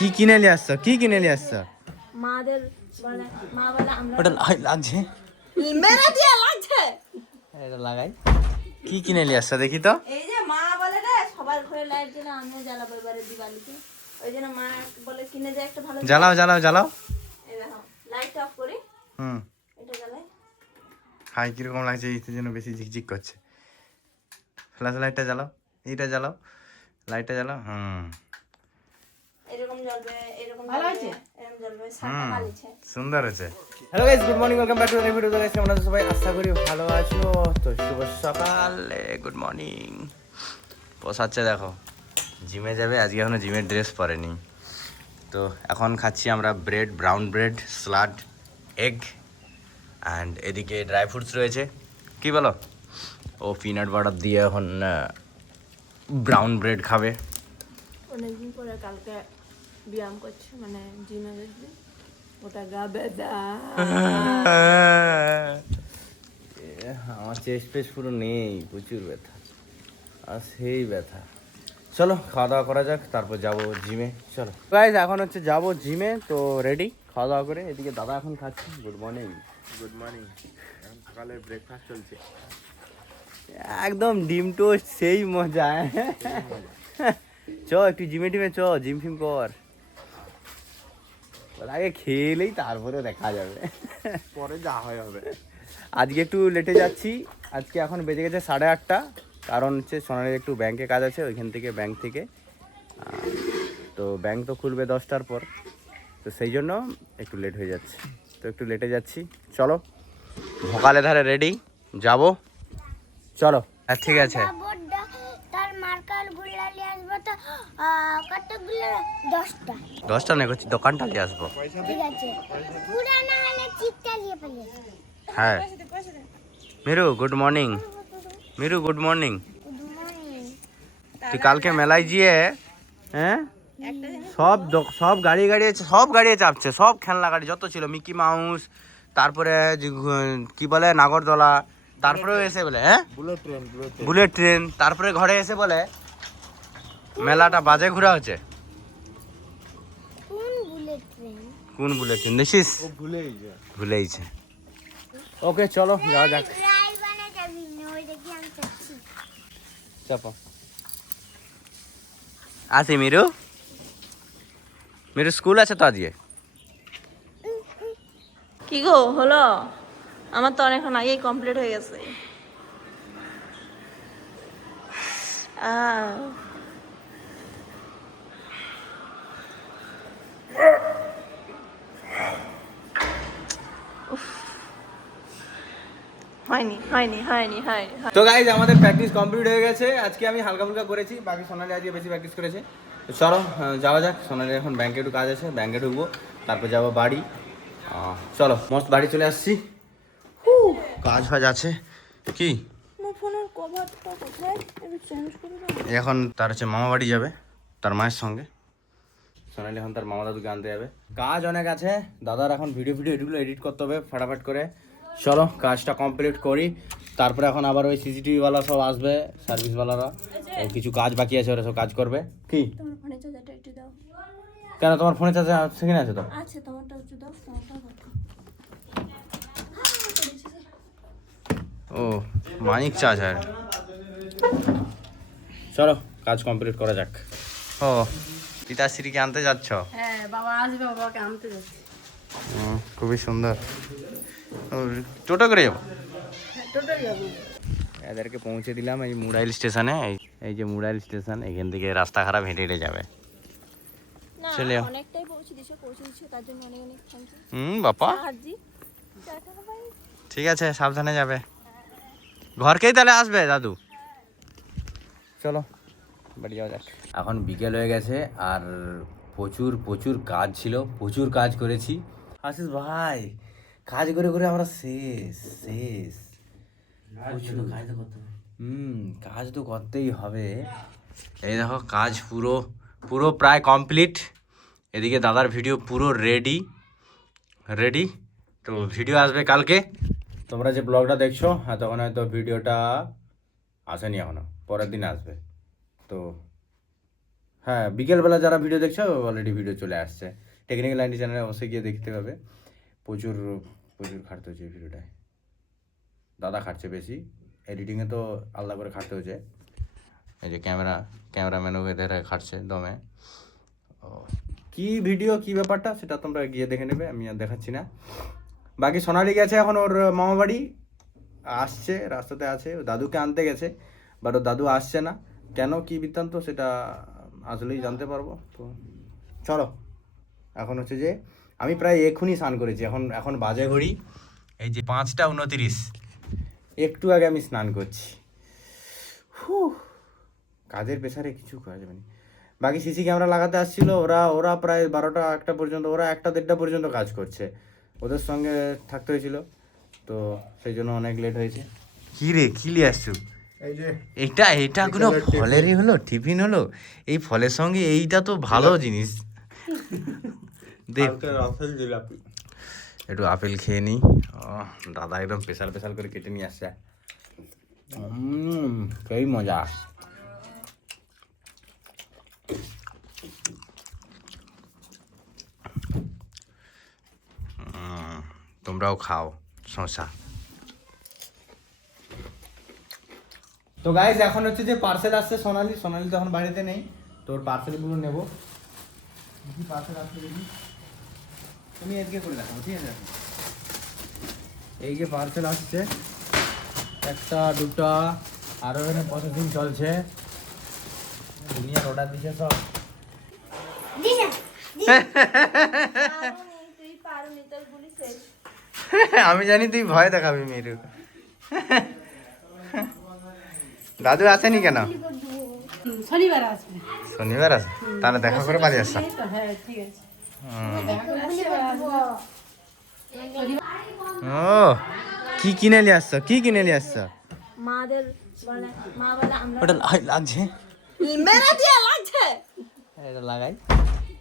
কি কিনে নিয়ে আসছো? কি কিনে নিয়ে আসছো? মাদের বলে মা বলে আমরা ওটা লাগছে। মেরে দিয়ে লাগছে। এটা লাগাই। কি কিনে নিয়ে আসছো দেখি তো। এই যে মা বলে রে সবার ঘরে লাইট দিলে আমিও জ্বালাবো এবারে দিওয়ালিতে। ওই জন্য মা বলে কিনে যায় একটা ভালো জ্বালাও জ্বালাও জ্বালাও। এই দেখো লাইট অফ করি। হুম। এটা জ্বালাই। হাই কীরকম লাগছে এইটার জন্য বেশি ঝিকঝিক করছে। ফ্ল্যাশ লাইটটা জ্বালাও এইটা জ্বালাও লাইটটা জ্বালাও হুম। ভালো সুন্দর হয়েছে। Hello guys good morning welcome back to the video guys কেমন আছো সবাই আশা করি ভালো আছো। তো শুভ সকাল। গুড মর্নিং পোষাচ্ছে দেখো। জিমে যাবে আজকে এখনও জিমের ড্রেস পরেনি। তো এখন খাচ্ছি আমরা bread brown bread salad egg and এদিকে ড্রাই ফ্রুটস রয়েছে। কি বলো? ও পিনাট বাটার দিয়ে এখন ব্রাউন ব্রেড খাবে। অনেকদিন পরে কালকে ব্যায়াম করছে মানে জিমে গেছি ওটা গা বেদা আমার চেস্ট পেস পুরো নেই প্রচুর ব্যথা। আর সেই ব্যথা। চলো খাওয়া দাওয়া করা যাক তারপর যাব জিমে চলো। গাইজ এখন হচ্ছে যাব জিমে তো রেডি খাওয়া দাওয়া করে এদিকে দাদা এখন খাচ্ছি। গুড মর্নিং গুড মর্নিং সকালে ব্রেকফাস্ট চলছে। একদম ডিম টোস্ট সেই মজা। চ একটু জিমে টিমে চ জিম ফিম কর। ওর আগে খেলেই তারপরে দেখা যাবে। পরে যা হয় হবে। আজকে একটু লেটে যাচ্ছি। আজকে এখন বেজে গেছে সাড়ে আটটা। কারণ হচ্ছে সোনালির একটু ব্যাংকে কাজ আছে ওইখান থেকে ব্যাংক থেকে। তো ব্যাংক তো খুলবে দশটার পর। তো সেই জন্য একটু লেট হয়ে যাচ্ছে। তো একটু লেটে যাচ্ছি। চলো। ভোকালে ধারে রেডি যাব? চলো। হ্যাঁ ঠিক আছে। তারগুলা নিয়ে আসব তো কতগুলো? দশটা। দশটা নেই করছি দোকানটা নিয়ে আসব। ঠিক আছে। পুরা না হলে চিপটা নিয়ে ফেলে হ্যাঁ। Miru good morning Miru good morning তুই কালকে মেলায় গিয়ে হ্যাঁ? সব সব গাড়ি গাড়ি সব গাড়ি চাপছে সব খেলনা গাড়ি যত ছিল মিকি মাউস তারপরে কি বলে নাগরদোলা তারপরে এসে বলে হ্যাঁ? বুলেট ট্রেন বুলেট ট্রেন তারপরে ঘরে এসে বলে মেলাটা বাজে ঘোরা হচ্ছে কোন বুলেট ট্রেন? যায়। ভুলেইছে। ওকে চলো যাওয়া যাক। ড্রাইভারে যাবি না ওই দেখি আমি যাচ্ছি চাপো। আসি মিরু? মিরু স্কুল আছে তো আজকে? কি গো হলো? আমার তো অনেকক্ষণ আগেই কমপ্লিট হয়ে গেছে। আহ। হয়নি হয়নি হয়নি হয়নি। তো গাইজ আমাদের প্র্যাকটিস কমপ্লিট হয়ে গেছে। আজকে আমি হালকা ফুলকা করেছি বাকি সোনালি আজকে বেশি প্র্যাকটিস করেছে। তো চলো যাওয়া যাক। সোনালি এখন ব্যাংকে একটু কাজ আছে ব্যাংকে ঢুকবো তারপর যাব বাড়ি। চলো মস্ত বাড়ি চলে আসছি। কাজ ফাজ আছে। কি? এখন তার হচ্ছে মামা বাড়ি যাবে তার মায়ের সঙ্গে। সোনালি এখন তার মামা দাদুকে আনতে যাবে। কাজ অনেক আছে। দাদার এখন ভিডিও ভিডিও এডিটগুলো এডিট করতে হবে ফাটাফাট করে। চলো কাজটা কমপ্লিট করি। তারপরে এখন আবার ওই সিসিটিভি ওয়ালা সব আসবে সার্ভিসওয়ালারা ও কিছু কাজ বাকি আছে ওরা সব কাজ করবে। কি? কেন তোমার ফোনে চার্জ সেখানে আছে তো? আছে তোমারটা একটু দাও ও মানিক চার্জার চলো কাজ কমপ্লিট করা যাক। ও পিতাশ্রীকে আনতে যাচ্ছ? হ্যাঁ বাবা আসবে বাবাকে আনতে যাচ্ছে। খুবই সুন্দর। টোটো করে যাব। এদেরকে পৌঁছে দিলাম এই মুড়াইল স্টেশনে এই যে মুড়াইল স্টেশন এখান থেকে রাস্তা খারাপ হেঁটে হেঁটে যাবে। চলে যাও। অনেকটাই পৌঁছে দিছো পৌঁছে দিছো তার জন্য অনেক অনেক থ্যাংক ইউ হুম বাই ঠিক আছে সাবধানে যাবে। ঘরকেই তাহলে আসবে দাদু। চলো বাড়ি যাওয়া যাক। এখন বিকেল হয়ে গেছে আর প্রচুর প্রচুর কাজ ছিল প্রচুর কাজ করেছি। আশিস ভাই কাজ করে করে আমরা শেষ শেষ। প্রচুর। কাজ তো হুম কাজ তো করতেই হবে। এই দেখো কাজ পুরো পুরো প্রায় কমপ্লিট এদিকে দাদার ভিডিও পুরো রেডি রেডি তো ভিডিও আসবে কালকে। তোমরা যে ব্লগটা দেখছ হ্যাঁ তখন হয়তো ভিডিওটা আসেনি এখনও। পরের দিন আসবে। তো হ্যাঁ বিকেলবেলা যারা ভিডিও দেখছ অলরেডি ভিডিও চলে আসছে। টেকনিক্যাল লাইনটি চ্যানেলে অবশ্যই গিয়ে দেখতে হবে। প্রচুর প্রচুর খাটতে হচ্ছে এই ভিডিওটায়। দাদা খাটছে বেশি। এডিটিংয়ে তো আলাদা করে খাটতে হচ্ছে। এই যে ক্যামেরা ক্যামেরাম্যানও এদের খাটছে দমে। কি ভিডিও, কি ব্যাপারটা সেটা তোমরা গিয়ে দেখে নেবে, আমি আর দেখাচ্ছি না। বাকি সোনালি গেছে এখন ওর মামা বাড়ি। আসছে, রাস্তাতে আছে। দাদুকে আনতে গেছে বাট ওর দাদু আসছে না। কেন, কি বৃত্তান্ত সেটা আসলেই জানতে পারব। তো চলো, এখন হচ্ছে যে আমি প্রায় এক্ষুনি স্নান করেছি। এখন এখন বাজে ঘড়ি। এই যে পাঁচটা উনতিরিশ। একটু আগে আমি স্নান করছি। হু কাজের পেশারে কিছু করা যাবে না। বাকি সিসি ক্যামেরা লাগাতে আসছিল। ওরা ওরা প্রায় বারোটা একটা পর্যন্ত ওরা একটা দেড়টা পর্যন্ত কাজ করছে। ওদের সঙ্গে থাকতে হয়েছিল। তো সেই জন্য অনেক লেট হয়েছে। কি রে কি লিয়ে আসছো? এই যে এটা এটা কোনো ফলেরই হলো টিফিন হলো? এই ফলের সঙ্গে এইটা তো ভালো জিনিস। দেখ কালকে জিলাপি একটু আপেল খেয়ে নিই। আহ, দাদা একদম স্পেশাল স্পেশাল করে কেটে নিয়ে আসছে। সেই মজা। তোমরাও খাও শশা তো গাইজ এখন হচ্ছে যে পার্সেল আসছে সোনালি সোনালি তো এখন বাড়িতে নেই। তোর পার্সেলগুলো নেব। কি পার্সেল আসছে দেখি? তুমি এদিকে করে দেখাবো ঠিক আছে? এই যে পার্সেল আসছে একটা দুটা আরও এখানে প্রসেসিং চলছে। দুনিয়ার অর্ডার দিছে সব। আমি জানি তুই ভয় দেখাবি মেরু। দাদু আসেনি কেন? শনিবার আসবে। শনিবার আসে তাহলে দেখা করে বাড়ি আসা। হ্যাঁ ঠিক আছে। ও কি কিনে নিয়ে আসছো? কি কিনে নিয়ে আসছো? মাদের বলে মা বলে আমরা ওটা লাগছে। মেরা দিয়ে লাগছে। এটা লাগাই।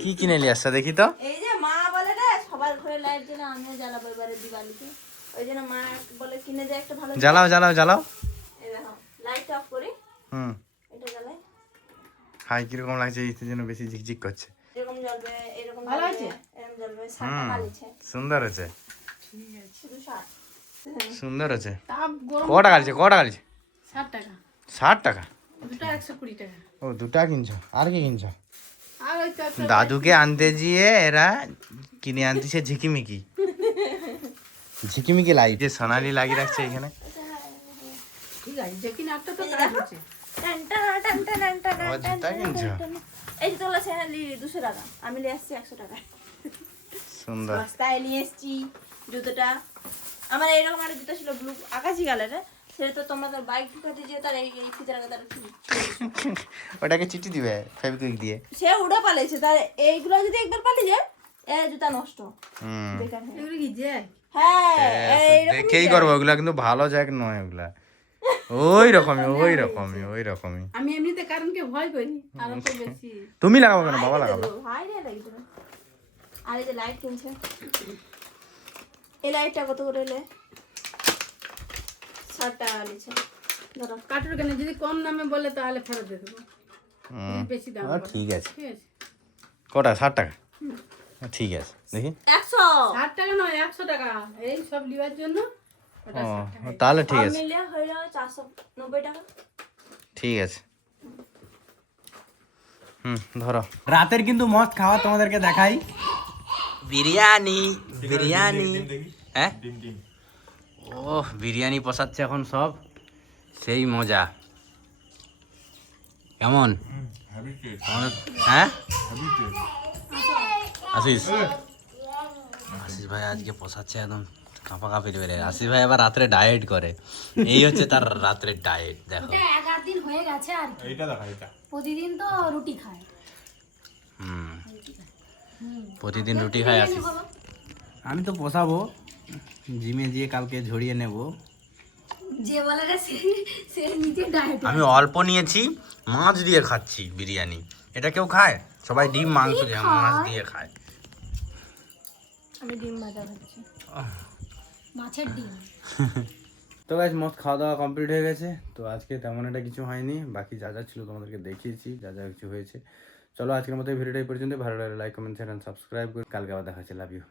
কি কিনে নিয়ে আসছো দেখি তো। এই যে মা বলে রে সবার ঘরে লাইট যেন আমিও জ্বালাবো এবারে দিওয়ালিতে। ওই জন্য মা বলে কিনে দে একটা ভালো জ্বালাও জ্বালাও জ্বালাও। এই দেখো লাইট অফ করি। হুম। এটা জ্বালাই। হাই কীরকম লাগছে এই জন্য বেশি ঝিকঝিক করছে। এরকম জ্বলবে। ভালো আছে সুন্দর আছে সুন্দর আছে ক টাকা আছে ক টাকা আছে ষাট টাকা। ষাট ও দুটা কিনছো? আর কি কিনছো? দাদুকে আনতে গিয়ে এরা কিনে আনতেছে ঝিকিমিকি। ঝিকিমিকি লাইট যে সোনালি লাগিয়ে রাখছে এখানে। ঠিক আছে একটা তো কাজ হচ্ছে ও জুতা কিনছো? এই নিয়ে দুশো টাকা। আমি নিয়ে আসছি একশো টাকা। সুন্দর। নিয়ে এসছি জুতোটা। আমার এরকম একটা জুতো ছিল ব্লু আকাশি কালারের সেটা তো তোমাদের বাইক ঢুকাতে যেয়ে তার এই এই ফিতে রাখা তার ওটাকে চিঠি দিবে ফেবিকুইক দিয়ে। সে উড়ে পালাইছে তার এইগুলো যদি একবার পালিয়ে যায় এ জুতা নষ্ট। এগুলো কি যায় হ্যাঁ এইরকমই দেখেই। করব। ওগুলা কিন্তু ভালো জ্যাক নয় ওগুলা। ওই রকমই ওই রকমই ওই রকমই আমি এমনিতে কারণকে ভয় করি কারণ তো বেশি। তুমি লাগাবো কেন? বাবা লাগাবো। ভাই রে লাগি তোরা। আর এই যে লাইট কিনছে। এই লাইটটা কত করে এলে? ষাট টাকা নিচ্ছে। ধরো কাঠুর কেন যদি কম দামে বলে তাহলে ফেরত দিয়ে দেবো। হুম। বেশি দাম ঠিক আছে। ঠিক আছে। কটা? ষাট টাকা? ঠিক আছে। দেখি। একশো? ষাট টাকা নয় একশো টাকা। এই সব লিবার জন্য ও তাহলে ঠিক আছে। টাকা। ঠিক আছে। হুম ধরো। রাতের কিন্তু মস্ত খাওয়া তোমাদেরকে দেখাই। বিরিয়ানি বিরিয়ানি। হ্যাঁ? ও বিরিয়ানি পোষাচ্ছে এখন সব। সেই মজা। কেমন? হ্যাঁ? আশিস। আশিস ভাই আজকে পোষাচ্ছে একদম। কাঁপা কাঁপি বেড়ে। আশিস ভাই আবার রাত্রে ডায়েট করে। এই হচ্ছে তার রাত্রের ডায়েট দেখো। এগারো দিন হয়ে গেছে আর এইটা দেখা এটা প্রতিদিন তো রুটি খায়। হুম। প্রতিদিন রুটি খাই আসিস আমি তো পোষাবো জিমে গিয়ে কালকে ঝরিয়ে নেব। যে বলে সে সে নিজে ডায়েট আমি অল্প নিয়েছি মাছ দিয়ে খাচ্ছি বিরিয়ানি। এটা কেউ খায়? সবাই ডিম মাংস দিয়ে মাছ দিয়ে খায়। আমি ডিম ভাজা খাচ্ছি। মাছের ডিম। তো গাছ মস্ত খাওয়া দাওয়া কমপ্লিট হয়ে গেছে। তো আজকে তেমন একটা কিছু হয়নি। বাকি যা যা ছিল তোমাদেরকে দেখিয়েছি, যা যা কিছু হয়েছে। চলো আজকের মতো ভিডিওটা পর্যন্ত ভালো লাগলে লাইক কমেন্ট শেয়ার সাবস্ক্রাইব করে কালকে আবার দেখা হচ্ছে। Love you